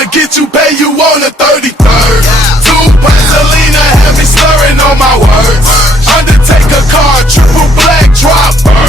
to get you, pay you on the 33rd. Two pints of lean had me slurring on my words. Undertaker car, triple black drop.